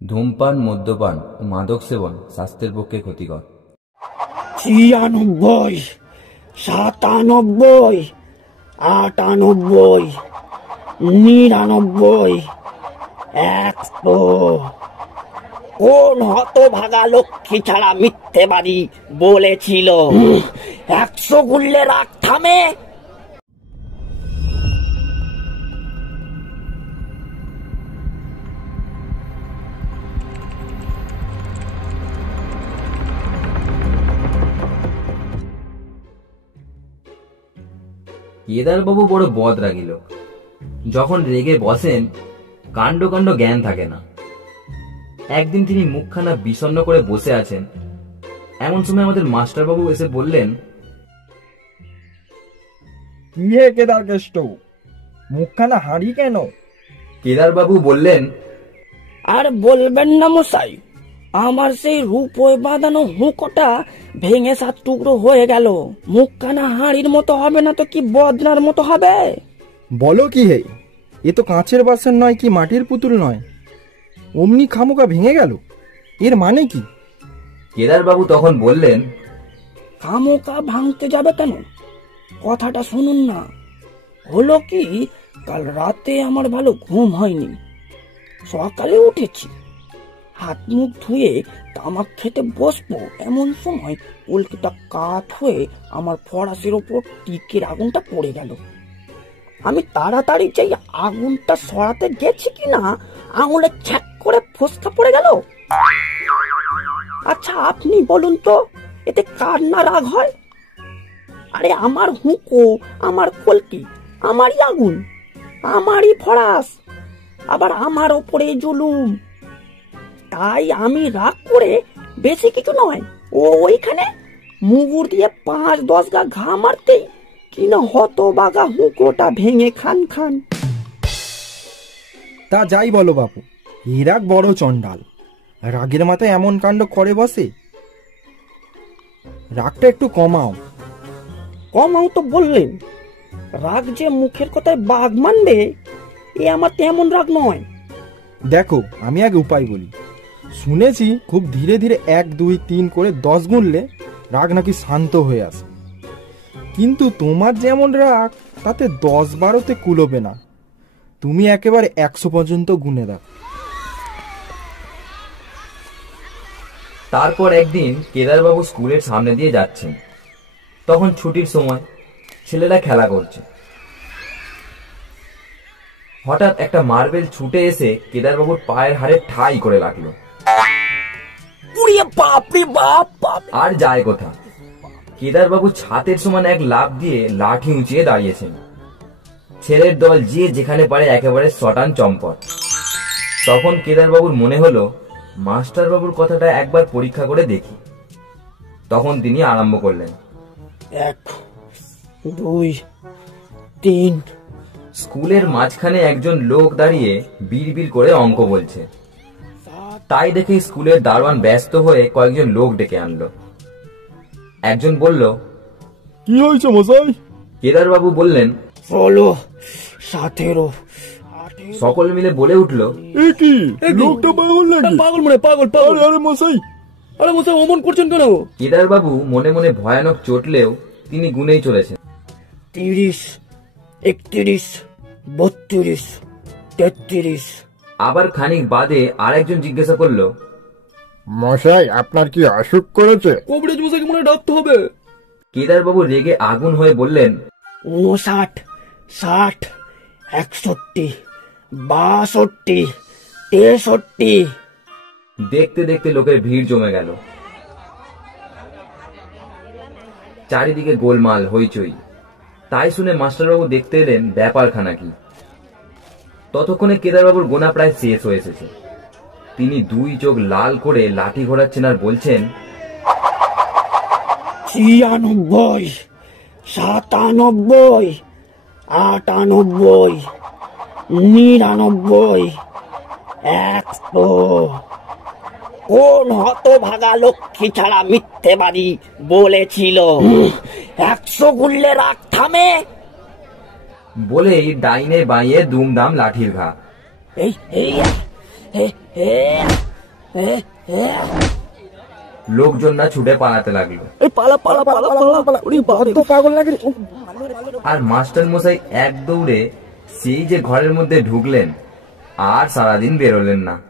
ধূমপান, মদ্যপান ও মাদক সেবন স্বাস্থ্যের পক্ষে ক্ষতিকর। 96, 97, 98, 99, 100। কোন হতভাগা লক্ষ্মী ছাড়া মিথ্যেবাদী বলেছিল 100 গুললে রাগ থামে? কেদারবাবু বড় বদরাগী লোক। যখন রেগে বসেন কাণ্ড কাণ্ড জ্ঞান থাকে না। একদিন তিনি মুখখানা বিষণ্ণ করে বসে আছেন, এমন সময় আমাদের মাস্টারবাবু এসে বললেন, কি হে কেদার কেষ্ট, মুখখানা হাঁড়ি কেন? কেদারবাবু বললেন, আর বলবেন না মশাই, আমার সেই রূপোয় বাঁধানো হুঁকোটা ভেঙে 7 টুকরো হয়ে গেল। মুখখানা হাঁড়ির মতো হবে না তো কি বদনার মতো হবে? বলো কি হে, এ তো কাঁচের বাসন নয় কি মাটির পুতুল নয়, অমনি খামোকা ভেঙে গেল, এর মানে কি? কেদারবাবু তখন বললেন, খামোকা ভাঙতে যাবে কেন? কথাটা শুনুন না। হলো কি, কাল রাতে আমার ভালো ঘুম হয়নি। সকালে উঠেছি, হাত মুখ ধুয়ে তামাক খেতে বসবো, এমন সময় উল্কিটা কাঠ হয়ে আমার ফরাসের ওপর টিকের আগুনটা পড়ে গেল। আমি তাড়াতাড়ি যেই আগুনটা সরাতে গেছি কিনা আঙুলে ছ্যাক করে ফোসকা পড়ে গেল। আচ্ছা আপনি বলুন তো, এতে কার না রাগ হয়? আরে আমার হুঁকো, আমার কলকি, আমারই আগুন, আমারই ফরাস, আবার আমার ওপরে জুলুম। তাই আমি রাগ করে বেশি কিছু নয়, ওইখানে মুগুর দিয়ে 5-10 গা ঘা মারতেই কিনা হতবাগা হুঁকোটা ভেঙে খান খান। তা যাই বলো বাপু, এই রাগ বড় চণ্ডাল, রাগের মাথায় এমন কাণ্ড করে বসে। রাগটা একটু কমাও। কমাও তো বললেন, রাগ যে মুখের কথায় বাঘ মানবে এ আমার তেমন রাগ নয়। দেখো আমি এক উপায় বলি, শুনেছি খুব ধীরে ধীরে 1, 2, 3 করে 10 গুনলে রাগ নাকি শান্ত হয়ে আসে। কিন্তু তোমার যেমন রাগ তাতে 10-12তে কুলোবে না, তুমি একেবারে 100 পর্যন্ত গুনে দাও। তারপর একদিন কেদারবাবু স্কুলের সামনে দিয়ে যাচ্ছেন। তখন ছুটির সময়, ছেলেরা খেলা করছে। হঠাৎ একটা মার্বেল ছুটে এসে কেদারবাবুর পায়ের হাড়ে ঠাই করে লাগলো। আর যায় কোথা, কেদারবাবু ছাতের সমান এক লাফ দিয়ে লাঠি উঁচিয়ে দাঁড়িয়েছেন। ছেলের দল যে যেখানে পারে একেবারে শটান চম্পট। তখন কেদারবাবুর মনে হলো মাস্টারবাবুর কথাটা একবার পরীক্ষা করে দেখি। তখন তিনি আরম্ভ করলেন, 1, 2, 3। স্কুলের মাঝখানে একজন লোক দাঁড়িয়ে বিড়বিড় করে অঙ্ক বলছে। তাই দেখে স্কুলের দারোয়ান ব্যস্ত হয়ে কয়েকজন লোক ডেকে আনলো। একজন বলল, কি হয়েছে মশাই? কেদারবাবু বললেন, 16, 17, 18। সকল মিলে বলে উঠল, এ কি, লোকটা পাগল নাকি? পাগল মনে পাগল। আরে মশাই, আরে মশাই অমন করছেন কেন? কেদারবাবু মনে মনে ভয়ানক চটলেও তিনি গুনেই চলেছেন। 30, 31, 32, 33। আবার খানিক বাদে আরেকজন জিজ্ঞাসা করল, মশাই আপনার কি অসুখ করেছে? কবিরাজ মশাইকে মনে ডাকতে হবে। কেদারবাবু রেগে আগুন হয়ে বললেন, 59, 60, 61, 62, 63। দেখতে দেখতে লোকের ভিড় জমে গেল। চারিদিকে গোলমাল হইচই। তাই শুনে মাস্টারবাবু দেখতে এলেন ব্যাপারখানা কি। ততক্ষণে কেদারবাবুর গোনা প্রায় শেষ হয়ে এসেছে। তিনি 2 চোখ লাল করে লাঠি ঘোরাচ্ছেন আর বলছেন, 96, 97, 98, 99, 100। কোন হতভাগা লক্ষ্মী ছাড়া মিথ্যেবাদী বলেছিল 100 গুললে রাগ থামে? বলেই ডাইনে বাইয়ে দুমদাম লাঠির ঘা। এই এ, এ, লোকজন না ছুটে পালাতে লাগলো। এই পালা পালা পালা পালা পালা ওরে বাবা বড্ড পাগল লাগে রে। আর মাস্টার মশাই এক দৌড়ে সেই যে ঘরের মধ্যে ঢুকলেন, আর সারাদিন বেরোলেন না।